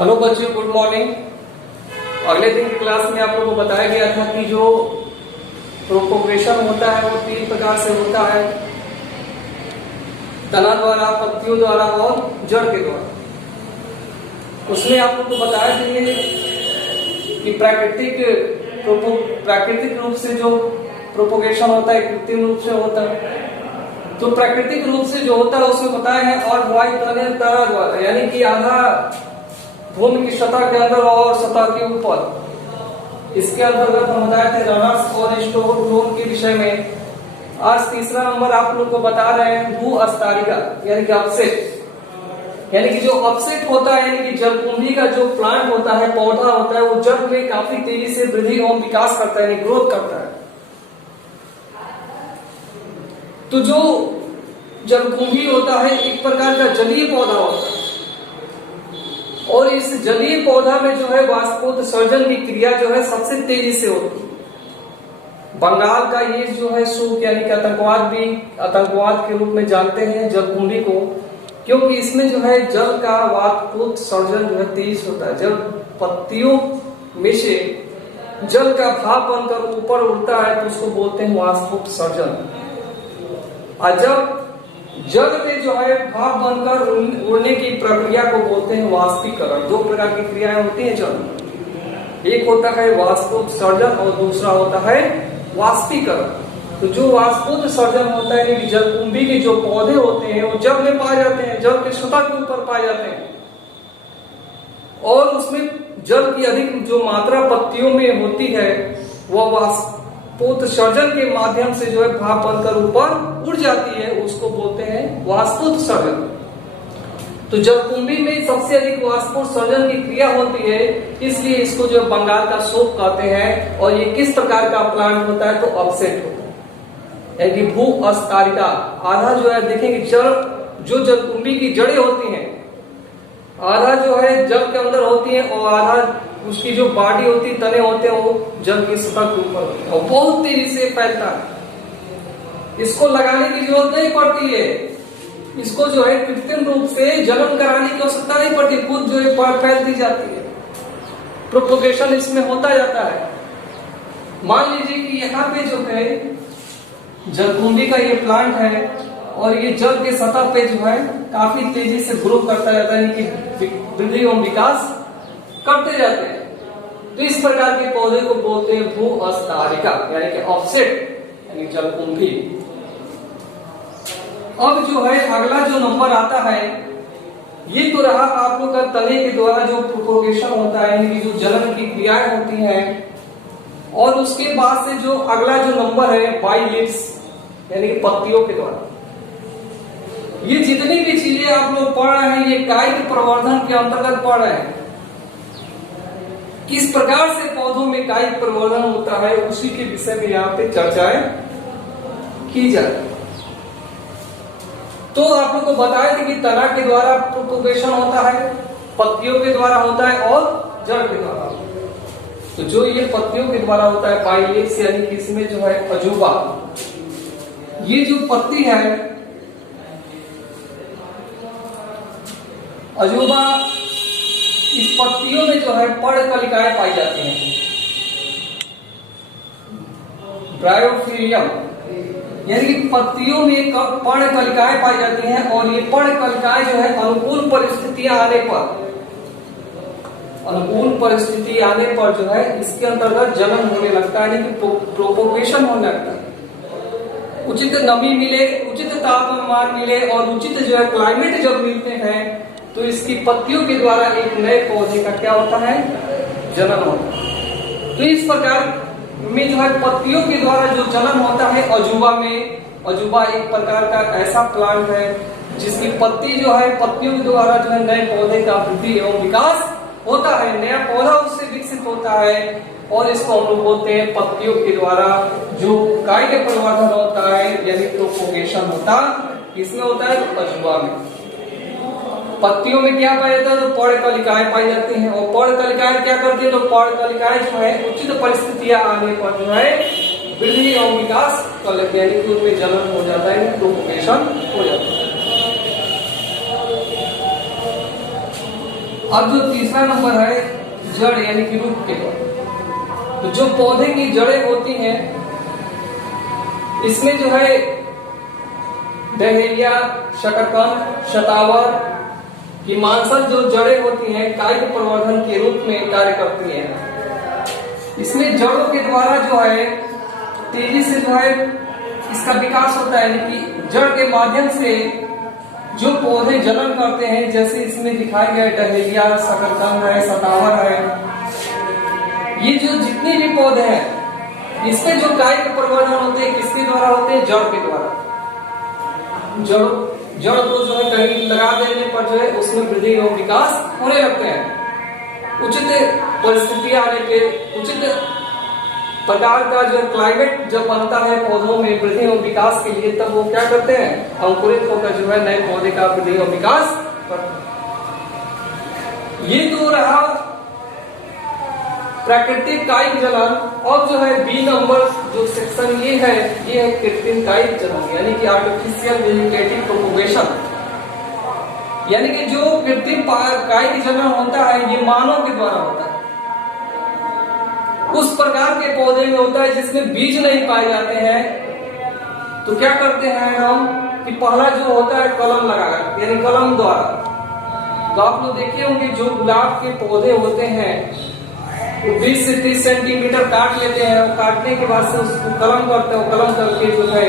Hello बच्चों, good morning. अगले दिन की क्लास में आप लोगों को बताया गया था कि जो प्रोपोगेशन होता है वो तीन प्रकार से होता है, तना द्वारा, पत्तियों द्वारा और जड़ के द्वारा। उसमें आप लोगों को बताया था कि प्राकृतिक रूप से जो प्रोपोगेशन होता है कृत्रिम रूप से होता है। तो प्राकृतिक रूप से जो होता है उसमें बताया है अर्धवायु तारा द्वारा, यानी कि आधा भूमि की सतह के अंदर और सतह के ऊपर। इसके अंतर्गत हम बताए थे रनर्स और स्टोन के विषय में। आज तीसरा नंबर आप लोग को बता रहे हैं भू अस्तारिका, यानी कि अपसेट। यानी कि जो अपसेट होता है, यानी कि जलकुंभी का जो प्लांट होता है, पौधा होता है, वो जल में काफी तेजी से वृद्धि एवं विकास करता है, यानी ग्रोथ करता है। तो जो जलकुंभी होता है एक प्रकार का जलीय पौधा होता है, और इस जलीय पौधा में जो है वाष्पोत्सर्जन की क्रिया जो है सबसे तेजी से होती है। बंगाल का ये जो है सूख, यानी कि आतंकवाद के रूप में जानते हैं जलकुंभी को, क्योंकि इसमें जो है जल का वाष्पोत्सर्जन जो है तेज होता है। जब पत्तियों में से जल का भाप बनकर ऊपर उड़ता है तो उसको बोलते हैं वाष्पोत्सर्जन। और जब जल में जो है भाप बनकर उड़ने की प्रक्रिया को बोलते हैं वाष्पीकरण। दो प्रकार की क्रियाएं होती हैं जल में, एक होता है वाष्पोत्सर्जन और दूसरा होता है वाष्पीकरण। तो जो वाष्पोत्सर्जन होता है, यानी जलकुंभी के जो पौधे होते हैं वो जल में पाए जाते हैं, जल के सतह के ऊपर पाए जाते हैं, और उसमें जल की अधिक जो मात्रा पत्तियों में होती है वह वाष्पोत्सर्जन के माध्यम से जो है भाप बनकर ऊपर उड़ जाती है, उसको बोलते हैं वाष्पोत्सर्जन। तो जलकुंभी में सबसे अधिक वाष्पोत्सर्जन की क्रिया होती है, इसलिए इसको जो बंगाल का शोक कहते हैं। और ये किस प्रकार का प्लांट होता है? तो अपसेट होता है, यानी कि भू अस्तारिका। आधा जो है देखेंगे जड़, जो जलकुंभी की जड़ें होती हैं, आधा जो है जल के अंदर होती है और आधा उसकी जो बॉडी होती है, तने होते हैं, वो जल की सतह के ऊपर होते हैं और बहुत तेजी से फैलता है। इसको लगाने की जरूरत नहीं पड़ती है, इसको जो है कृत्रिम रूप से जलन कराने की आवश्यकता नहीं पड़ती, खुद जो है फैलती जाती है। प्रोपोगेशन इसमें होता जाता है। मान लीजिए कि यहाँ पे जो है जलकुंभी का ये प्लांट है और ये जल के सतह पे जो है काफी तेजी से ग्रो करता जाता है, यानी कि वृद्धि एवं विकास करते जाते हैं। तो इस प्रकार के पौधे को बोलते हैं भू अस्तारिका, यानी कि ऑफसेट, यानी जलकुंभी। अब जो है अगला जो नंबर आता है, ये तो रहा आप लोग का तने के द्वारा जो प्रोपोगेशन होता है, यानी कि जो जलन की क्रियाएं होती हैं। और उसके बाद से जो अगला जो नंबर है बाई लीव्स, यानी कि पत्तियों के द्वारा। ये जितनी भी चीजें आप लोग पढ़ रहे हैं, ये कायिक प्रवर्धन के अंतर्गत पढ़ रहे हैं। किस प्रकार से पौधों में कायिक प्रवर्धन होता है, उसी के विषय में यहाँ पे चर्चाएं की जाए। तो आप लोग को बताया था कि तना के द्वारा प्रोपोगेशन होता है, पत्तियों के द्वारा होता है और जड़ के द्वारा। तो जो ये पत्तियों के द्वारा होता है बाई लीव्स, यानी कि इसमें जो है अजूबा, ये जो पत्ती है अजूबा, इस पत्तियों में जो है पर्णकलिकाएं पाई जाती हैं, ब्रायोफिलियम, यानी कि पत्तियों में पर्णकलिकाएं पाई जाती हैं। और ये पर्णकलिकाएं जो है अनुकूल परिस्थिति आने पर जो है इसके अंतर्गत जलन होने लगता है, यानी कि प्रोपोगेशन होने लगता है। उचित नमी मिले, उचित तापमान मिले और उचित जो है क्लाइमेट जब मिलते हैं तो इसकी पत्तियों के द्वारा एक नए पौधे का क्या होता है? जनन होता है। तो इस प्रकार में जो है पत्तियों के द्वारा जो जनन होता है अजूबा में, अजूबा एक प्रकार का ऐसा प्लांट है जिसकी पत्ती जो है, पत्तियों के द्वारा जो है नए पौधे का वृद्धि एवं विकास होता है, नया पौधा उससे विकसित होता है। और इसको हम लोग बोलते हैं पत्तियों के द्वारा जो कायिक प्रवर्धन होता है, यानी प्रोपोगेशन होता किसमें होता है? तो अजूबा में। पत्तियों में क्या पाया जाता है? तो पर्णकलिकाएं पाई जाती हैं। और पर्णकलिकाएं क्या करती है? तो पर्णकलिकाएं जो है उचित परिस्थितियां आने पर जो है वृद्धि एवं विकास कर लेते हैं, यानी कि उनमें जलन हो जाता है, प्रोपोगेशन हो जाता है। अब जो तीसरा नंबर है जड़ यानी कि रूट के द्वारा। तो जो पौधे की जड़ें होती हैं इसमें जो है डहेलिया, शकरकंद, शतावर की मांसल जो जड़ें होती हैं कायिक प्रवर्धन के रूप में कार्य करती हैं। इसमें जड़ों के द्वारा जो है तेजी से जो है इसका विकास होता है, यानी कि जड़ के माध्यम से जो पौधे जनन करते हैं, जैसे इसमें दिखाया गया डहेलिया, शकरकंद है, शतावर है, ये जो जितने भी पौधे हैं इसमें जो कायिक प्रवर्धन होते हैं किसके द्वारा होते हैं? जड़ के द्वारा। जड़ को जो है कहीं लगा देने पर जो है उसमें वृद्धि एवं विकास होने लगते हैं। उचित परिस्थितियां आने पे, उचित प्रकार का जो क्लाइमेट जब बनता है पौधों में वृद्धि एवं विकास के लिए, तब वो क्या करते हैं? अंकुरित होकर जो है नए पौधे का वृद्धि एवं विकास करते हैं। ये तो रहा प्राकृतिक कायिक जनन। और जो है बी नंबर जो सेक्शन ये है कृत्रिम कायिक जनन, यानी कि आर्टिफिशियल वेजिटेटिव प्रोपगेशन। यानी कि जो कृत्रिम कायिक जनन होता है ये मानव के द्वारा होता है। उस प्रकार के पौधे में होता है जिसमें बीज नहीं पाए जाते हैं, तो क्या करते हैं हम कि पहला जो होता है कलम लगाकर, यानी कलम द्वारा। तो आप लोग देखे होंगे जो गुलाब के पौधे होते हैं वो 20 से 30 सेंटीमीटर काट लेते हैं, और काटने के बाद से उसको कलम करते हैं। कलम करके जो है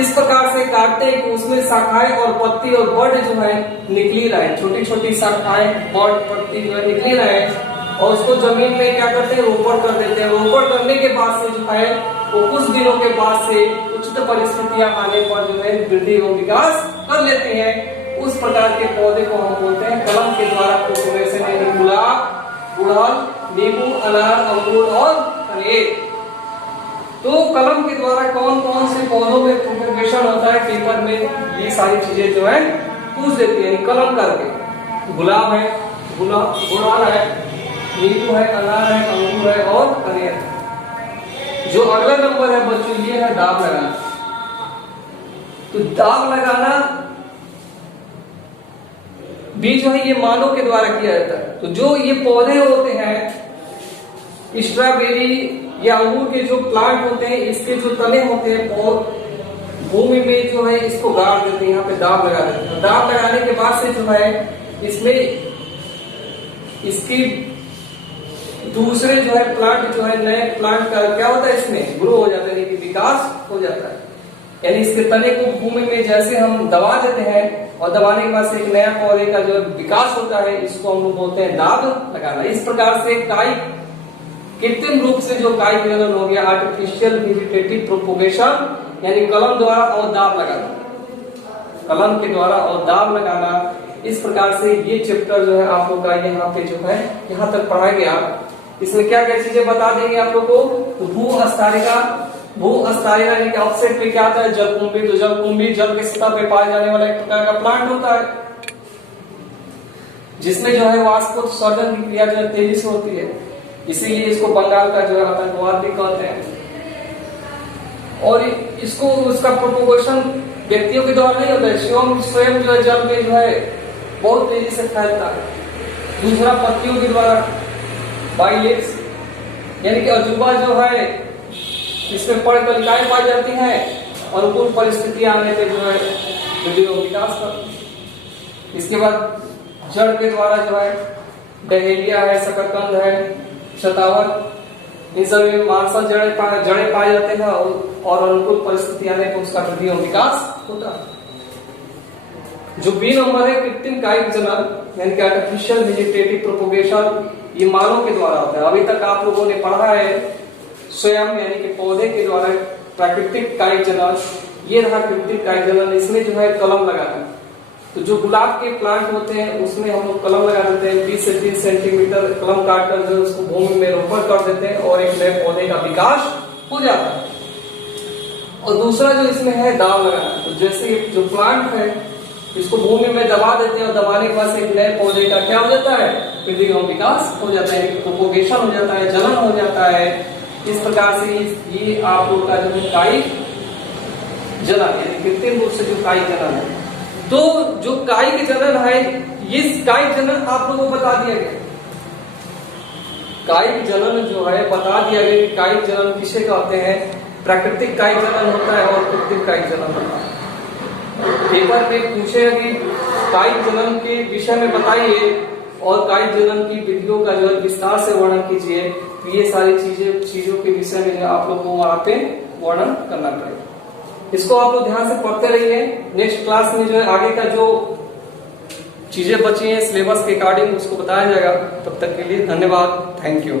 इस प्रकार से काटते हैं कि उसमें शाखाएं और पत्ती और बड जो है निकली रहे, छोटी छोटी शाखाएं, बड, पत्ती जो है निकली रहे, और उसको जमीन में क्या करते हैं? रोपण कर देते हैं। रोपण करने के बाद से जो है वो कुछ दिनों के बाद से उचित परिस्थितियां आने पर जो है वृद्धि और विकास कर लेते हैं। उस प्रकार के पौधे को हम बोलते हैं कलम के द्वारा प्रोपगेशन, यानी गुलाब, गुड़हल, नींबू, अनार, अंगूर और कनेर। तो कलम के द्वारा कौन कौन से पौधों में प्रोपगेशन होता है पेपर में, ये सारी चीजें जो है पूछ देती है। कलम करके गुलाब है, गुड़हल है, नींबू है, अनार है, अंगूर है और कनेर है। जो अगला नंबर है बच्चों ये है दाब लगाना। तो दाब लगाना भी जो है ये मानव के द्वारा किया जाता है। तो जो ये पौधे होते हैं स्ट्रॉबेरी या अंगूर के जो प्लांट होते हैं, इसके जो तने होते हैं भूमि में जो है इसको गाड़ देते हैं, यहाँ पे दाब लगा देते हैं। दाब लगाने के बाद से जो है इसमें इसकी दूसरे जो है प्लांट जो है नए प्लांट का क्या होता है? इसमें ग्रो हो जाता है, यानी कि विकास हो जाता है। यानी इसके तने को भूमि में जैसे हम दबा देते हैं और दबाने के बाद से एक नया पौधे का जो विकास होता है, इसको हम लोग बोलते हैं दाब लगाना। इस प्रकार से कायिक कृत्रिम रूप से जो कायिक जनन हो गया आर्टिफिशियल वेजिटेटिव प्रोपगेशन, यानी कलम द्वारा और दाब लगाना, कलम के द्वारा और दाब लगाना। इस प्रकार से ये चैप्टर जो है आप लोग का यहाँ पे जो है यहाँ तक पढ़ाया गया। इसमें क्या क्या चीजें बता देंगे आप लोग को? तो भू-अस्थायिका यानी कि ऑफसेट पे क्या आता है? जलकुंभी। तो जलकुंभी जल के सतह पे पाया जाने वाला एक प्रकार का प्लांट होता है, जिसमें जो है वाष्पोत्सर्जन की क्रिया जो है तेजी से होती है, इसीलिए इसको बंगाल का जो है आतंकवाद भी कहते हैं। और इसको उसका प्रोपगेशन व्यक्तियों के द्वारा नहीं होता है, स्वयं जो है जल में जो है बहुत तेजी से फैलता है। दूसरा पत्तियों के द्वारा बाइलेट्स, यानी कि अजूबा जो है इसमें पर्णकलिकाएं पाई जाती हैं, और अनुकूल परिस्थिति आने पे जो है वृद्धि और विकास करती है। इसके बाद जड़ के द्वारा जो है डहेलिया है, शकरकंद है, शतावर, इन सभी में मांसल जड़ें पाए जाते हैं, और अनुकूल परिस्थिति आने पर उसका वृद्धि और विकास होता है। जो बी नंबर है कृत्रिम कायिक जनन, यानी कि आर्टिफिशियल वेजिटेटिव प्रोपगेशन, ये मानव के द्वारा होता है। अभी तक आप लोगों ने पढ़ा है स्वयं यानी कि पौधे के द्वारा प्राकृतिक कायिक जनन, ये रहा कृत्रिम कायिक जनन। इसमें जो है कलम लगाना। तो जो गुलाब के प्लांट होते हैं उसमें हम लोग कलम लगा देते हैं, 20 से 30 सेंटीमीटर कलम काटकर जो उसको भूमि में रोपण कर देते हैं, और एक नए पौधे का विकास हो जाता है। और दूसरा जो इसमें है दाब लगाना। तो जैसे जो प्लांट है इसको भूमि में दबा देते हैं, और दबाने के बाद से एक नए पौधे का क्या हो जाता है? वृद्धि और विकास हो जाता है, प्रोपगेशन हो जाता है, जनन हो जाता है। इस प्रकार से ये आप लोग का जो कायिक जनन यानी कृत्रिम रूप से जो कायिक जनन है तो जो कायिक जनन है, इस कायिक जनन आप लोगों को बता दिया गया। कायिक जनन जो है बता दिया गया कि कायिक जनन किसे कहते हैं। प्राकृतिक कायिक जनन होता है और कृत्रिम कायिक जनन होता है। पेपर में पूछे कि कायिक जनन के विषय में बताइए और कायिक जनन की विधियों का जो है विस्तार से वर्णन कीजिए, तो ये सारी चीजों के विषय में आप लोग को वहां पे वर्णन करना पड़ेगा। इसको आप लोग ध्यान से पढ़ते रहिए। नेक्स्ट क्लास में जो है आगे का जो चीजें बची हैं सिलेबस के अकॉर्डिंग उसको बताया जाएगा। तब तक के लिए धन्यवाद, थैंक यू।